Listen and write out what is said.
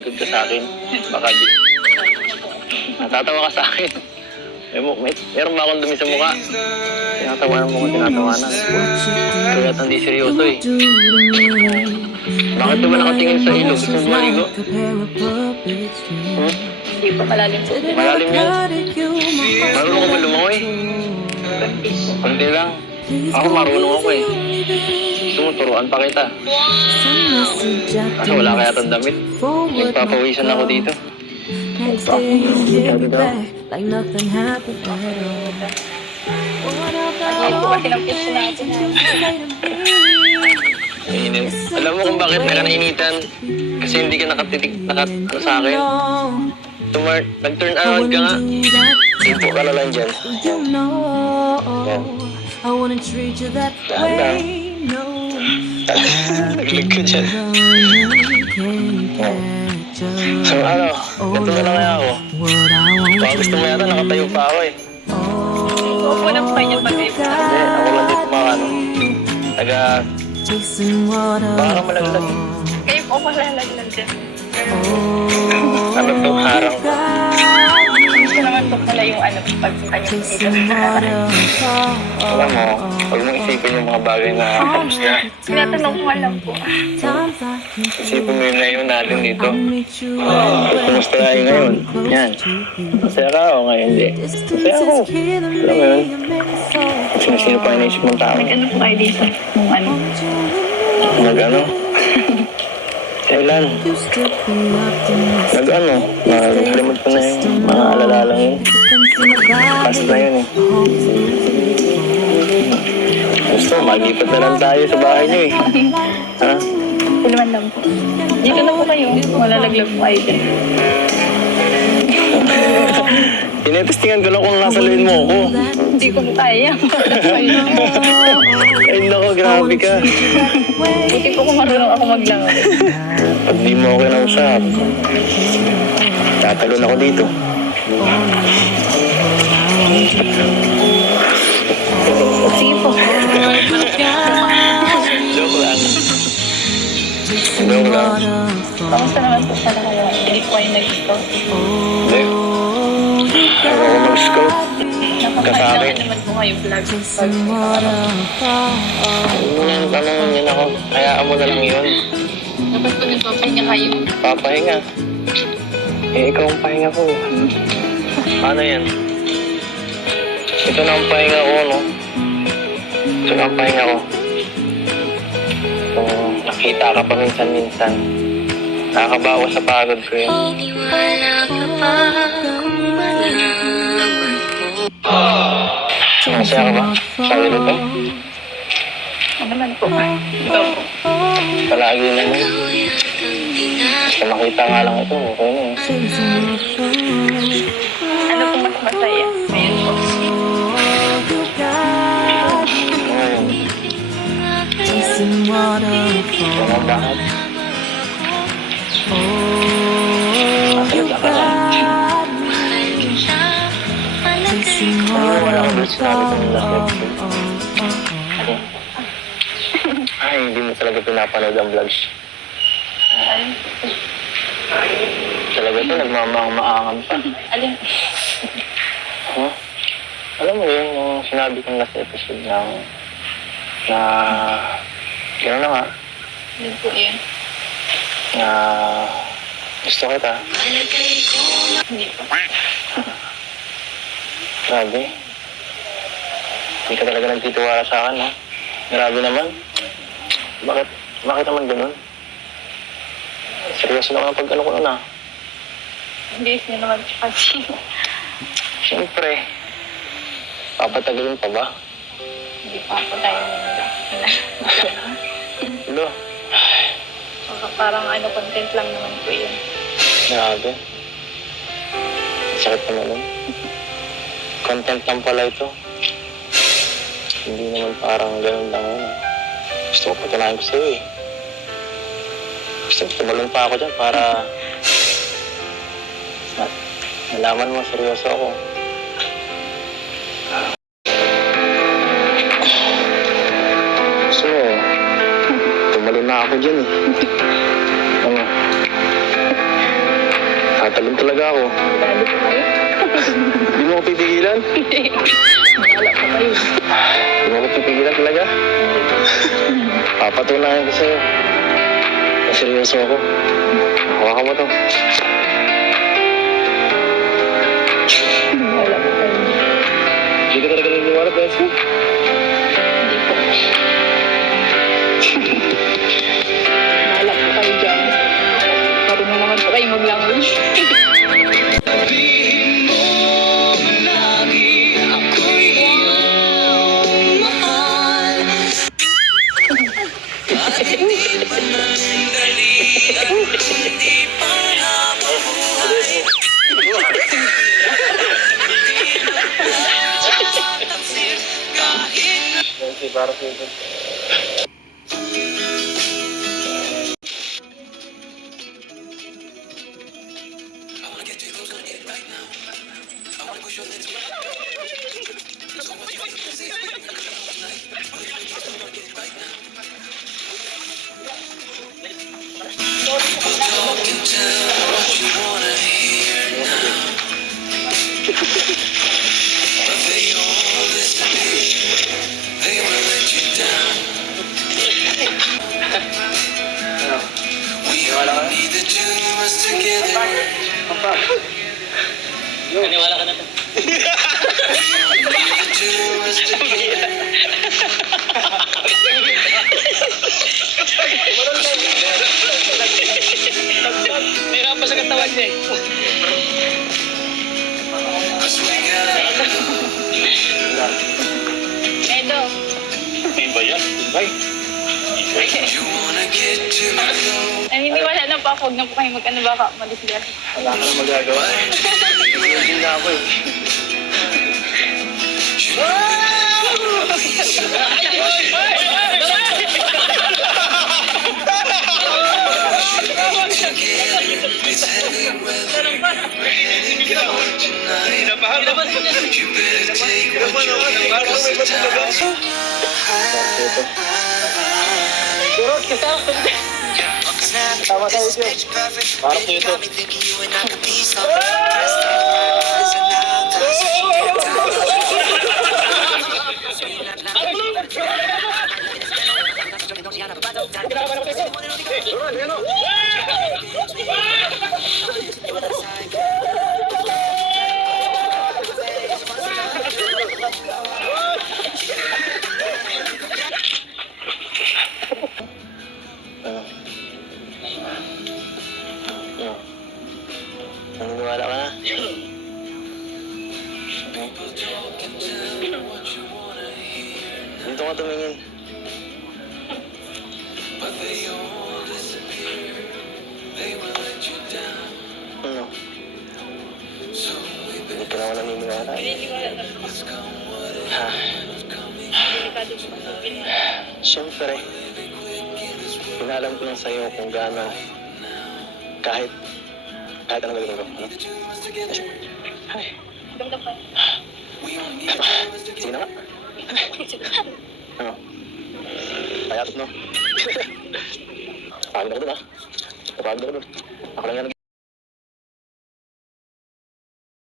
Good ka sa akin. Baka di. Natatawa ka sa akin. Meron ba akong dumi sa mukha? Tinatawanan mo ko, tinatawanan. Kaya hindi seryoso eh. Bakit naman nakatingin sa ilog? Gusto mo maligo? Hindi pa malalim po. Malalim yan. Marunong ko ba lumangoy? Konti lang. Ako marunong ako eh. Gusto mo turuan pa kita. Kasi wala kaya itong damit. Nagpapawisan ako dito. Hindi po kasi ng pitch natin. Mainit. Alam mo kung bakit ka nainitan? Kasi hindi ka ano sa akin. Nag-turn around ka nga. Simpo ka na lang dyan. Yan. Dahan-dahan. Naglag ka dyan. So ano, ganito na lang kaya ako. Baka gusto mo yata, nakatayo pa ako eh. Opo na po kayo pag-ibig. Hindi, ako lang dito baka ka malaglag eh. Kayo po malalaglag dyan. Ano to, harang ko. Gusto naman po pala yung pag kanyang dito sa Alam mo, huwag mong isipin yung mga bagay na tapos na. tinatanong ko lang po. Isipin mo yung ngayon natin dito. Kumusta tayo ngayon? Yan. Masaya ka o ngayon hindi? Masaya ako. Alam mo yun? Sino pa yung naisip mong tao? Nag-ano po kayo dito? Nung ano? Nag-ano? Kailan? Nag-ano? Nakalimot ko na yung mga alalalang yun. Past na yun eh. Gusto, magipat na lang tayo sa bahay niyo eh. Ha? Puluman lang po. Dito na po kayo. Malalaglag po kayo dyan. Tinetestingan ko lang kung nasaluin mo ako. Hindi ko po kaya. Ay nako, grabe ka. Buti po kung marunong ako maglangoy. Pag di mo ako kinausap, tatalon ako dito. Sige po. Joke lang. Joke lang. Kamusta naman po pala kayo? Hindi po kayo nag-scout. Hindi. Ako mag-scout. Nakakailangan naman po kayo vlog. Tanong yun ako. Hayaan mo na lang yun. Dapat po nagpapahinga kayo. Papahinga. Eh, ikaw ang pahinga ko. Paano yan? Ito na ang pahinga ko, no? Ito na ang pahinga ko. Kung nakita ka pa minsan-minsan, nakakabawas sa pagod ko yun. Masaya ka ba? Sabi nito? Ano naman po? Ikaw po. Palagi naman. Basta makita nga lang ito, okay na eh. Ano po mas masaya? Ngayon po. Ngayon, ito na bakit? Masalita ka lang. Ano wala akong doon sinabi ko ng last episode? Ano? Ay, hindi mo talaga pinapanood ang vlogs. Talaga ito, nagmamahang-maangan pa. Alin? Huh? Alam mo yun, yung sinabi kong last episode na gano'n na nga, Alin po yun? na gusto kita. Hindi po. Grabe. Hindi ka talaga nagtitiwala sa akin, ha? Grabe naman. Bakit naman ganun? Seryoso naman ang pag-ano ko nun, ha? Hindi niyo naman kasi. Siyempre. Papatagalin pa ba? Hindi pa po tayo nila. Hello? Parang content lang naman po yun. Grabe. Sakit naman nun. Content lang pala ito. Hindi naman parang ganun lang yun. Gusto ko patunayan ko sa'yo eh. Gusto ko tumalon pa ako dyan para nalaman mo seryoso ako. So, tumalon na ako dyan eh. Ano? Tatalon talaga ako. Lalo po kayo. Hindi mo ako pipigilan? Wala po kayo. Hindi mo ako pipigilan talaga? Papatunayan ko sa'yo. Na seryoso ako. Hawakan mo to. Wala po kayo. Hindi ka talaga naniniwala, Bessie? Hindi po. Wala po kayo dyan. Marunong naman po kayo maglangoy. Bessie, para sa'yo ito. Naniwala ka na? Naniwala ka na to? Mayroon pa sa katawan niya eh. Edo. Iba yan? Ibay? Naniniwala na pa ako. Huwag na po kayo mag-ano baka madisgrasya. Wala ka na magagawa. Hindi na ako eh. Tama tayo ito. Parang ito. Naniniwala ka na? Dito ka tumingin. Ano? Hindi ka naman naniniwala. Naniniwala na po. Ha? Delikado po kasi. Siyempre. Pinalam ko lang sa'yo kung gaano kahit anong gagawin ko. Ano? Ay. Ganda pa. Sige na nga. Ano? Payatot no? Pagod ako dun ah. Pagod ako dun. Ako lang yan.